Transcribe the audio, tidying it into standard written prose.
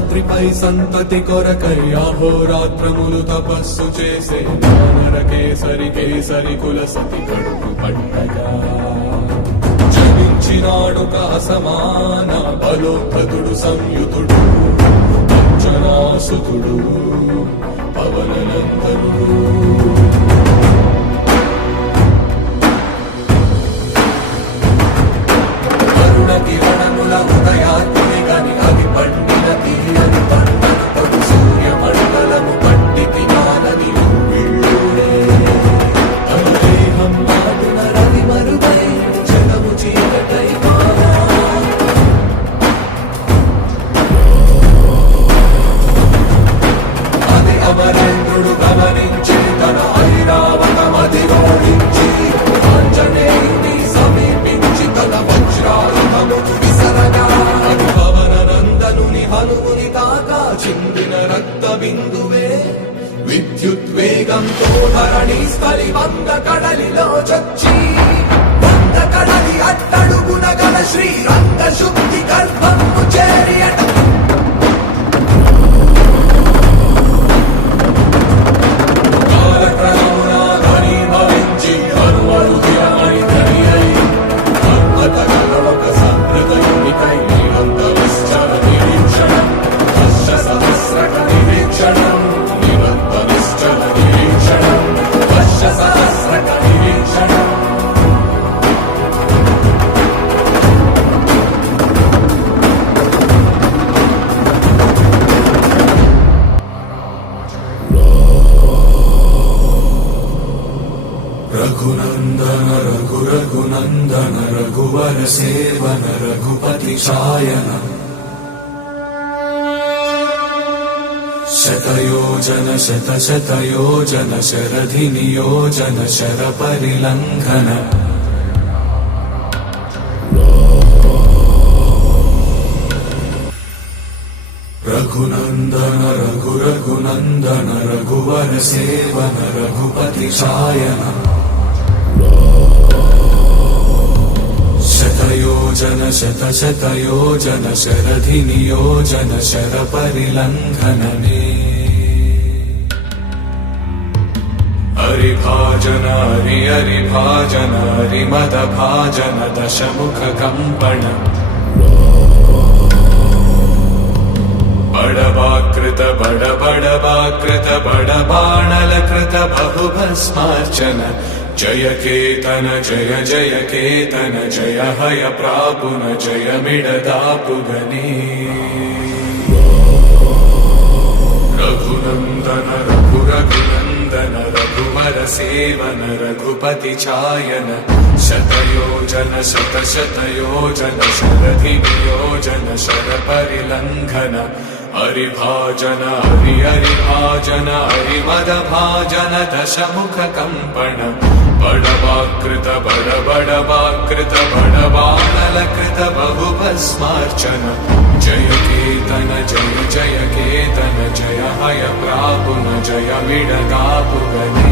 శేషాద్రిపై సంతతి కొరకై అహోరాత్రములు తపస్సు చేసే నరకేసరి కేసరి కుల సతి కడుపు పట్టగా జనించినాడొక అసమాన బలోద్ధతుడు సంయుతుడు అంజనాసుతుడు పవననందనుడు. కిరణముల ఉదయాత్మి గని అది పండిన తీయని పంటను పడు సూర్యమండలము పండితి మానని వీళ్ళుడే అనుదేహం నాటున రవి మరుగై జగము చీకటై మారా. అది అమరేంద్రుడు గమనించి తన ఐరావతమది ఓడించి ఆంజనేయుని సమీపించి తన వజ్రాయుధమును విసరగా అది పవననందనుని హనుముని తాకా చిందిన రక్త బిందువే విద్యుద్వేగంతో ధరణి స్థలి వంద కడలిలో చొచ్చి వంద కడలి అట్టడుగున గల శ్రీరంగ శుద్ధి గర్భము చేరి అట రఘునందన రఘు రఘునందన రఘువర సేవన రఘుపతి ఛాయన శతయోజన శత శతయోజన శరధి నియోజన శర పరిలంఘన రఘునందన రఘు రఘునందన రఘువర సేవన రఘుపతి ఛాయన శతయోజన శత శతయోజన శరధి నియోజన శర పరిలంఘననే హరిభాజన హరి హరిభాజన హరిమద భాజన దశముఖ కంపణ బడబాకృత బడబడబాకృత బడబాణలకృత బహుభస్మార్చన జయ కేతన జయ జయ కేతన జయ హయ ప్రాపున జయ మిడదాపుగనే రఘునందన రఘు రఘునందన రఘువర సేవన రఘుపతి ఛాయన శతయోజన శత శతయోజన శరధి నియోజన శర పరిలంఘన హరిభాజన హరి హరిభాజన హరిమద భాజన దశముఖ కంపణ బడబాకృత బడబడబాకృత బడబాణలకృత బహుభస్మార్చన జయ కేతన జయ జయ కేతన జయ హయ ప్రాపున జయ మిడదాపుగనే